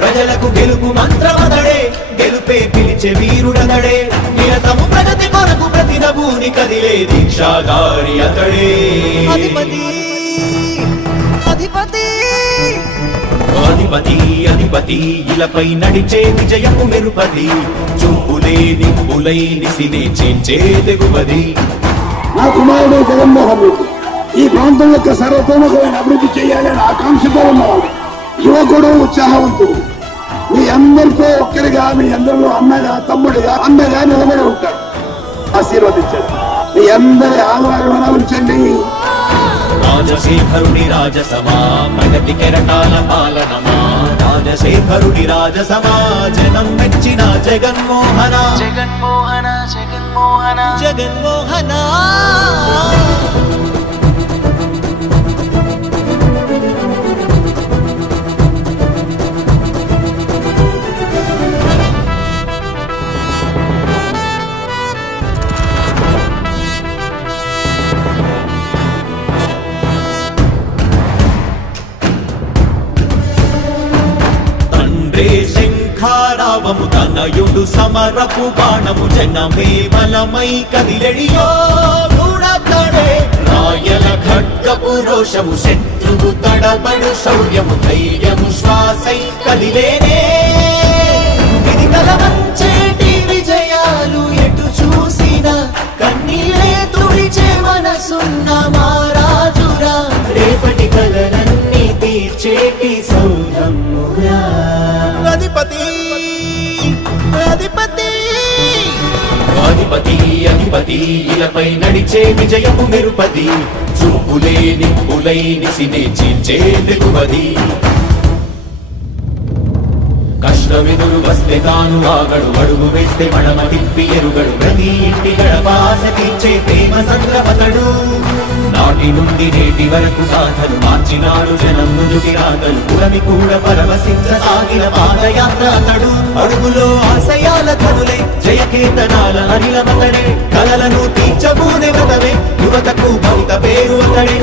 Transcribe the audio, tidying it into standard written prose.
ప్రజలకు గెలుపు మంత్రమతడే గెలుపే పిలిచే వీరుడతడే నిరతము ప్రగతి కొరకు ప్రతి నభూని కదిలే దీక్షాధారి అతడే అధిపతి అధిపతి అధిపతి అధిపతి ఇలపై నడిచే విజయపు మెరుపది చూపులే నిప్పులై నిసినే చేంచే తెగువది నా కుమారుడు జగన్మోహన్ రెడ్డి ఈ ప్రాంతం యొక్క సర్వతోముఖమైన అభివృద్ధి చేయాలని ఆకాంక్షతో ఉన్నవాడు యువకుడు ఉత్సాహవంతుడు మీ అందరితో ఒక్కరిగా మీ అందరిలో అన్నగా తమ్ముడిగా అన్నగా నిలబడి ఉంటాడు ఆశీర్వదించండి మీ అందరి ఆదరణ ఉంచండి రాజశేఖరుడి రాజసమా ప్రగతి కెరటాల పాలనమా రాజశేఖరుడి రాజసమా జనం మెచ్చిన జగన్మోహన జగన్మోహన జగన్మోహన జగన్మోహన శంఖారావము తనయుడు సమరపు బాణము జనమే బలమై కదిలెడియో గూడతడే రాయల ఖడ్గపు రోషము శత్రువు తడబడు శౌర్యము ధైర్యము శ్వాసై కదిలేనే ఇది కలవంచేటి విజయాలు ఎటు చూసిన కన్నీరే తుడిచే మనసున్న మారాజురా రేపటి కలలన్నీ తీర్చేటి సౌధమురా అధిపతి అధిపతి అధిపతి అధిపతి ఇలపై నడిచే విజయపు మెరుపది చూపులే నిప్పులై నిసినే చీల్చే తెగువది కష్టమెదురు వస్తే తాను ఆగడు అడుగు వేస్తే మడమ తిప్పి ఎరుగడు ప్రతి ఇంటి గడపాస తీర్చే ప్రేమ సంద్రపతడు నాటి నుండి నేటి వరకు సాధను మార్చినాడు జనం నుదుటి రాగలు పురమి కూడా పరవశించసాగిన పాదయాత్ర అతడు అడుగులో ఆశయాల కనులే జయకేతనాల అనిలమతడే కలలను తీర్చబూనే వ్రతమే యువతకు భవిత పేరు అతడే